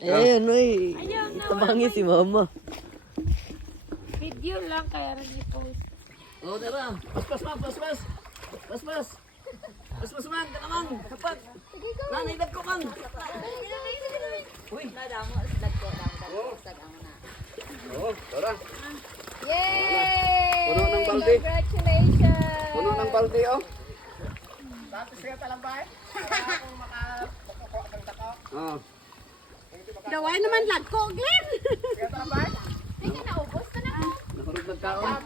Eh, ano eh. Tabangi si mama. Video lang kaya rin i-post. Oh, tara. Pas man. Pas man, kanamang. Kapat. Nanay dagko man. Uy. Oh, tara. Yay! Puno ng balde. Congratulations! Puno ng balde, oh. Oh. Daway naman lagko, Glenn! Hindi ka naubos ka na mo. Nahurog ng taon.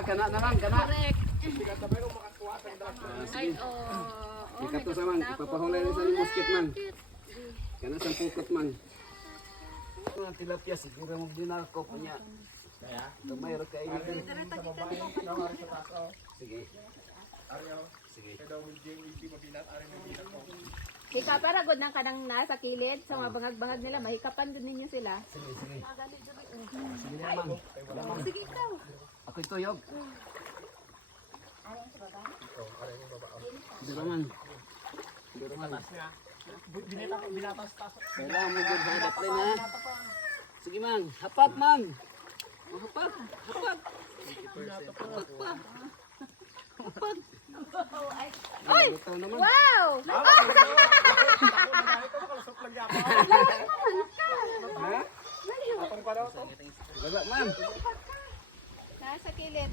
Kana na lang, kana. Correct. Ay, ikato sa man, ipapahulay rin sa ni musket man. Kana sa pukot man. Mga tilapia, siguro mo dinarko po niya. Tumay ro kayo. Sige. Sige. Hikapa gud nang kanang nasa kilid sa mga bangag-bangag nila, mahikapan din ninyo sila. Sige. Sige naman. Sige ikaw. Ako ituyog. Hindi naman. Kailangan mo dyan sa hidapin ha. Sige man, hapat man. Hapat. Ay! Wow! Wala man. Nasa kilid.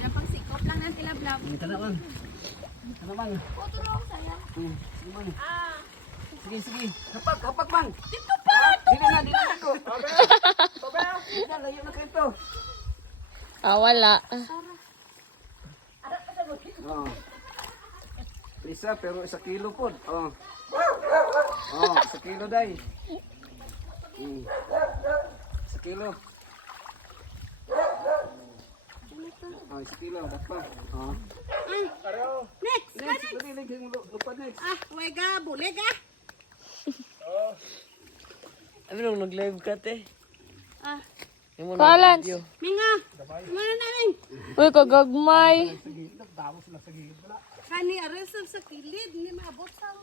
Yan pang sikop lang ng tilablab. Ito naman. Putulong sayang. Sige man. Sige. Hapak man. Dito pa. Dili na ako. Dili na, layo na kayo. Wala. Oh. Isa pero 1 kilo po. Oh. 1 kilo day. 1 kilo. 1 kilo dapat. Oh. Next! Next, dali lagi mo lupa next. Wega, bulega. Ano nung nag-live ka, te? Yung mga Balance. video. Minga! Kumana na rin. Uy, kagagmay. Kani aresal sa kilid, hindi maabot sa...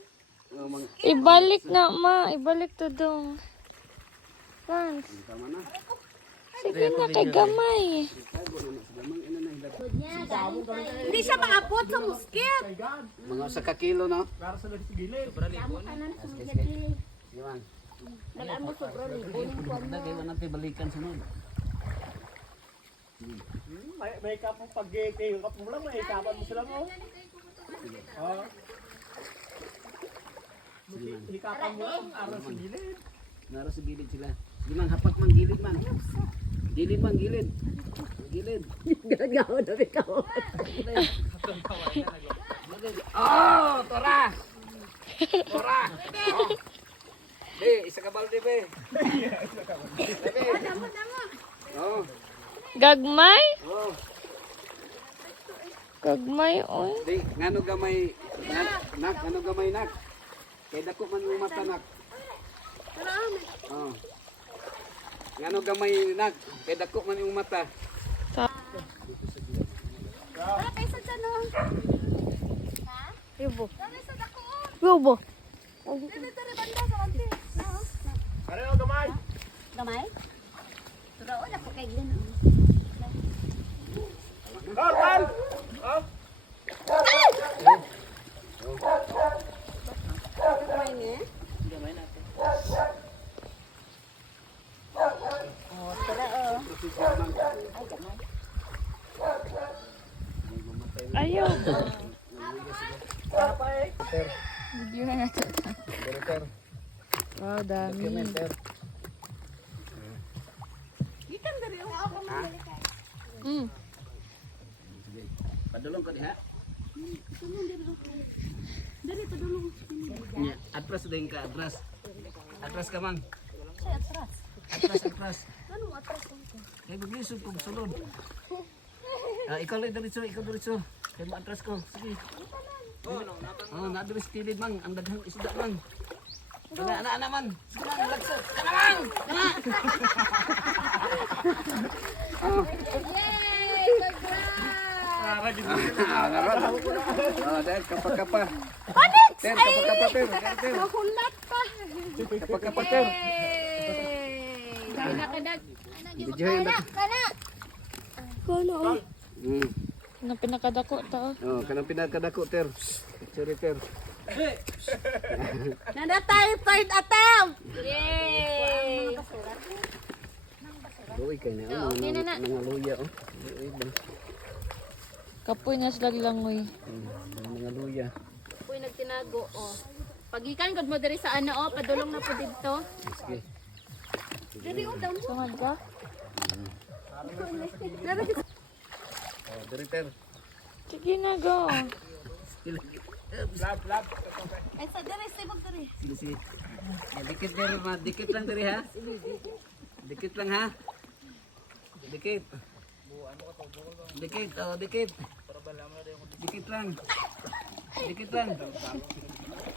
Oh, mga Ibalik na, ma. Ibalik to dong. Lance. tama na. Sige na, kay gamay. Hindi siya maabot sa musket. Mga 1 kilo no. Iwan. Nalaan mo sobra libon. Dagay wa natin balikan sunod. May kapong pag-kayo kapong lang, may kapan mo sila mo. Hikapan mo lang, araw sa gilid. Naro sa gilid sila. Sige man, hapak man gilid man. Gilid man, gilid. Gilid. Gagawa na ikaw. Oh, tora! Tora! Oh. Be, isa ka balde be. Be. Oh, Gagmay? oh. Gagmay, oy. Di, ngano gamay nak, ngano gamay nak. Kay dako man yung mata nak. Oh. Ngano gamay nak, kay dako man yung mata. Wala kayo sa dyan, no? Yubo. Wala sa dako. Yubo. Dili, banda sa kanti. Ano gamay? Gamay? Turaon ako kay Glenn. Kan! Gamay niya? Ayaw. Video na natin. Wow, dami. Ikan dari ako mamili kay. Padulong ko diha. Dari padulong. Nya, atras din ka, atras. Atras ka man. Siya atras. Atras. Ano mo atras ko? Kay biglisod kog sulod. Ikaw lang diretso. Kay atras ko. Sige. Oh, na diri sa kilid man, ang daghang isda man. Ana man. Sige man, lagso. Ana man. Yay! Congrats! Nara dito. Oh, dahil kapa-kapa. Onyx! Ter, kapa-kapa, ter. Ter. Mahulat pa. Kapa-kapa, ter. Kana kadag. Videohin na. Kono. Na pinakadako ta. Oh, kanang pinakadako, ter. Sorry, ter. Nanda tayo third attempt. Yay! Uy, kaya na. Mga luya, oh. Uy, ba? Kapoy na sila langoy. Mga luya. Uy, nagtinago, oh. Pagikan gud mo diri sa ano, oh, padulong na po dito. Sige. Diri oh, down. Sangad ka? Oh, dari, ter. Sige na, go. Ay, sa diri, sibog diri. Sige, sige. Dikit, ter. Dikit lang, diri, ha? Dikit lang, ha? Dikit. Dikit, oh, dikit. Dikit lang. Dikit lang.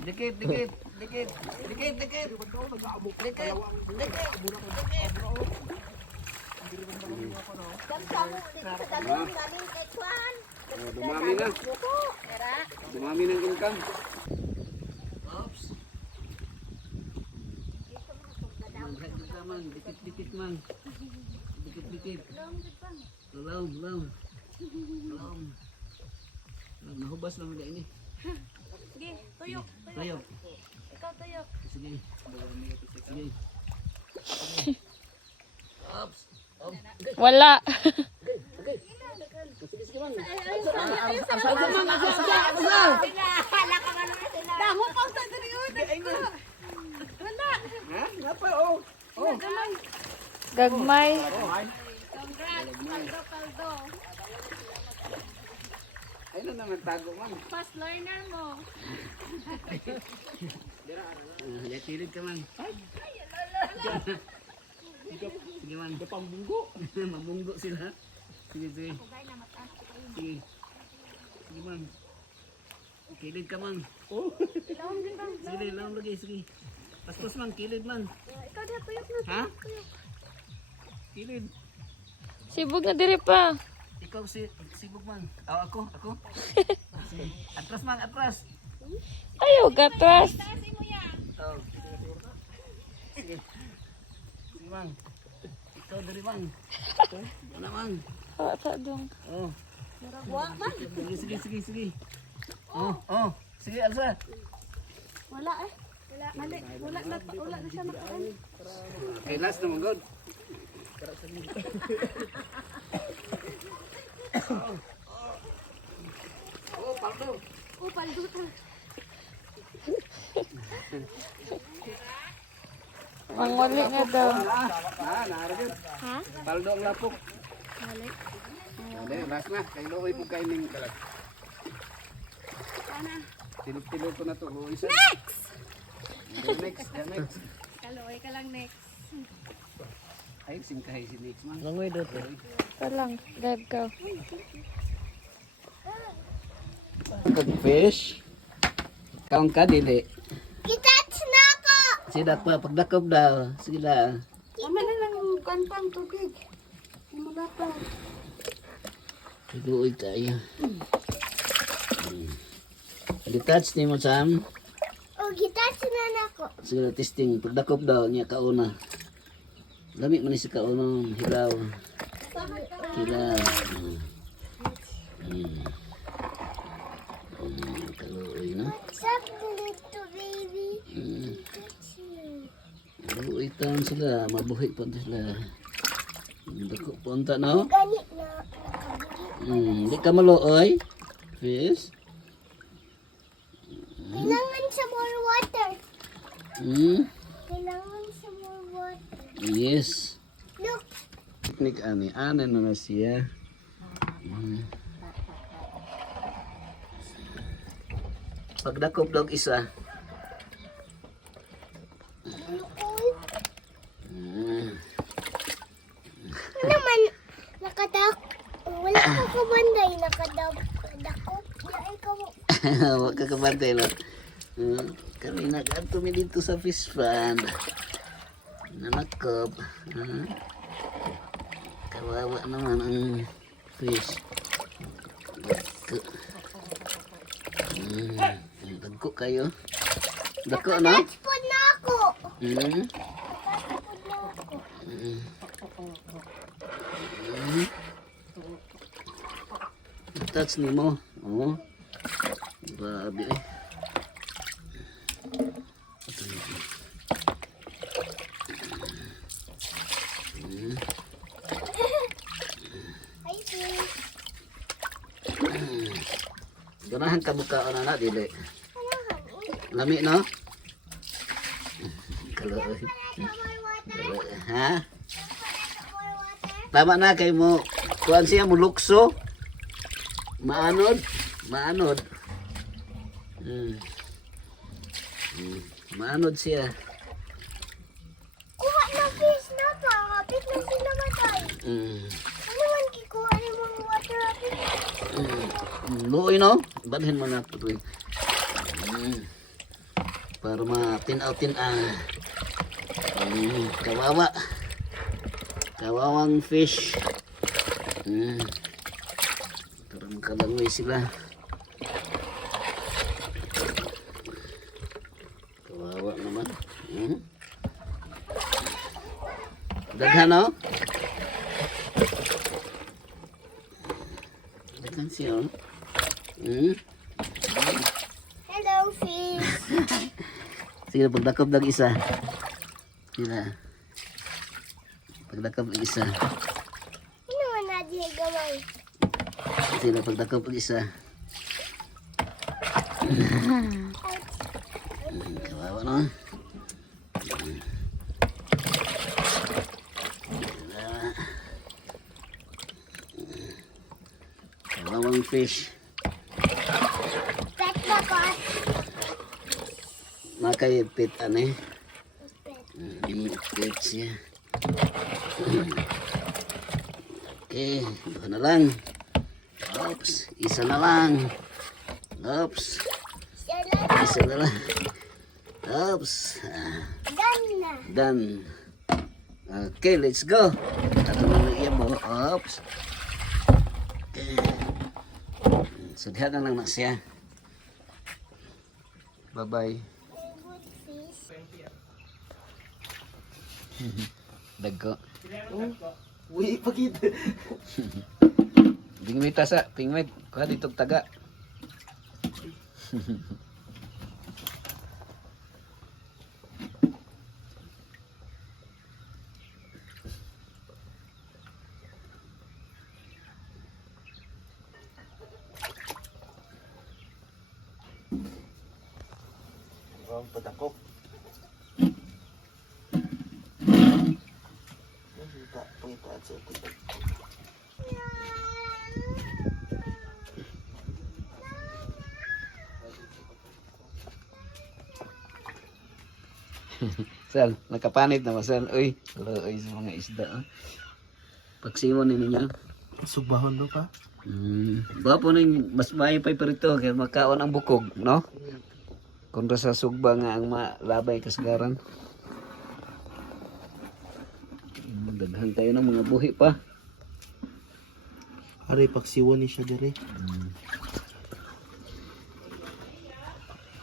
Dikit, dikit. Dikit. Dikit, dikit. Dikit. Oh, dumami na. Dumami ng income. Oops. Man, dikit-dikit man. Dikit-dikit. Law. Nahubas lang nila ini. Sige, tuyok. Tayo. Ikaw tuyok. Sige. Sige. Oops. Wala. Dango pa sa diri oh. Wala. Ha? Ngapa oh. Oh. Gagmay. Congrats, kaldo. Ay na naman tago man. Fast learner mo. Ya tilid ka man. Sige man. Pambunggo. Mabunggo sila. Sige, sige. Sige. Sige man. Kilid ka man. Oh. Sige, laon lagi, sige. Paspas man, kilid man. Ikaw dia tuyok na. Ha? Kilid. Sibog na diri pa. Ikaw sibog man. Oh, ako. Sige. Atras man, atras. Ayaw gatras. Oh. Sige. Sige man. Ikaw dari man. Ano man? Hawa sa dong. Oh. Wa man. Sige. Oh. Sige, Alsa. Wala eh. Mali. Wala na siya makain. Okay, last naman, God. Oh, paldo. Oh, paldutan. Manguli nga daw. Naaragin. Ha? Paldo ang lapok. Mali. Hindi, last na. Kay Loy po kayo ning kalag. Sana. Tilog ko na to. Isa. Next! Next. Kaloy ka lang next. Ay, singkahay si Next man. Langoy dito. Pa lang. Dive ka. Fish. Kaong ka, dili. Kitach na ako! Sida pa, pagdakop daw. Sila. Tama na lang yung kantang tubig. Mula pa. Iguoy tayo. Detach ni mo, Sam. Oh, kitach na ako. Siguro testing. Pagdakop daw niya kauna. Lami man ni si kauna. Hilaw. Hilaw. Kaluoy, no? What's up, little baby? Kaluoy taon sila. Mabuhay pa sila. Dako punta, no? Ganit na. Di ka maluoy? Fish? Kailangan sa more water. Kailangan sa more water. Yes. Look. Teknik ani. Ano na siya? Pagdakop dog isa. Naman, nakadak. Wala ka kabanday, nakadako. Ay, ka mo. Huwag ka kabantay, no? Kami nag-antumi dito sa fish pond. Nanakop. Kawawa naman ang fish. kayo. Dako na? Spod na ako. Mm. Spod na ako. Touch ni mo. Oh. Grabe eh. Ay, sis. Ganahan ka mukha na dili. Lami no? Kaloy. Ha? Tama na kay mo. Kuan siya mo lukso. Maanod. Maanod. Maanod siya. Kuha na fish na pa. Kapit na sila matay. Ano man kikuha ni mga water rapid? Luoy no? Balhin mo na ito. Para matinaw-tinaw. Kawawa. Kawawang fish. Para makalangoy sila. Kawawa naman. Daghan no? Daghan siya oh. Hello, fish. Sige, pagdakop ng isa. Sila. Pagdakop ng isa. Ano man na di gamay? Sila, pagdakop ng isa. Kawawa no? Kawawang fish. Pet na ko. Makaipit ane. Pit siya. Okay, dua na lang. Oops, isa na lang. Oops, isa na lang. Oops, Done na. done. Okay, let's go. Ato na iya mo. Oops. Okay. Sudhan na lang na siya. Bye-bye. Good fish. Dagko. Uy, pagkita. Pingwit sa, pingwit. Kuha ditong taga. Ang patakok. Pangita sa ito. Sal, nakapanit na masal. Uy, uy sa mga isda. Oh. Pagsiwon ninyo. Subahon mo pa? Ba po ning mas maayo pa perito kaya makaon ang bukog, no? Kung sa sugba nga ang malabay kasagaran. Daghan tayo ng mga buhi pa. Aray, pagsiwon ni siya dire.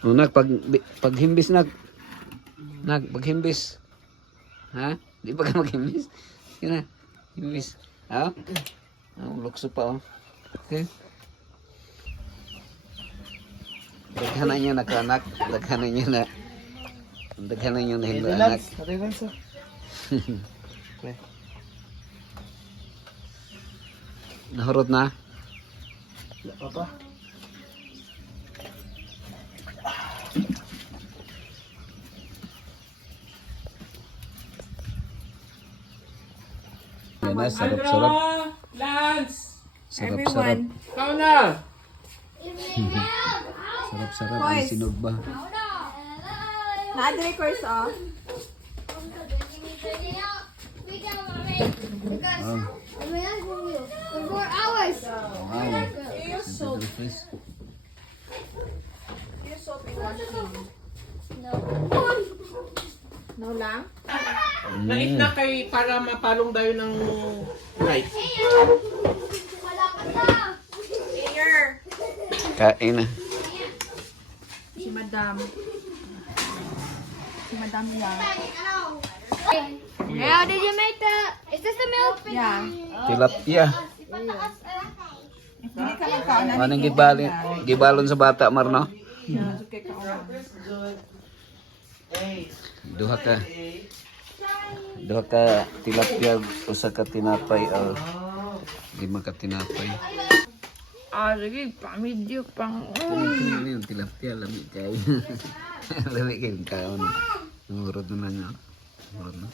Unak paghimbis paghimbis. Ha? Di ba ka maghimbis? Sige na, himbis. Ha? Lukso pa oh. Okay. Daghan na niyo nakanak, daghan na niyo na hindi anak. Relax. Okay. Nahurot na. Wala pa pa. Yan na, sarap-sarap. Lance! Sarap-sarap. Ikaw na! Sarap-sarap ang sinugba. Na-adre course oh. Wow. No lang? Nait na kay para mapalong tayo ng light. Here. Kain na. Si Madam Madam. Si Madam yan. How did you make the... Is this the milk? Yeah. Tilapia. Dili ka lang kaunan. Anong gibalon sa bata, Marno? Sukay kaunan. Duha ka tilapia, usa ka tinapay, o 5 ka tinapay. Sige, pamidyo pang... Ini yung tilapia, lami kayo. Lami kayo kaon. Murot na niya. Murot na.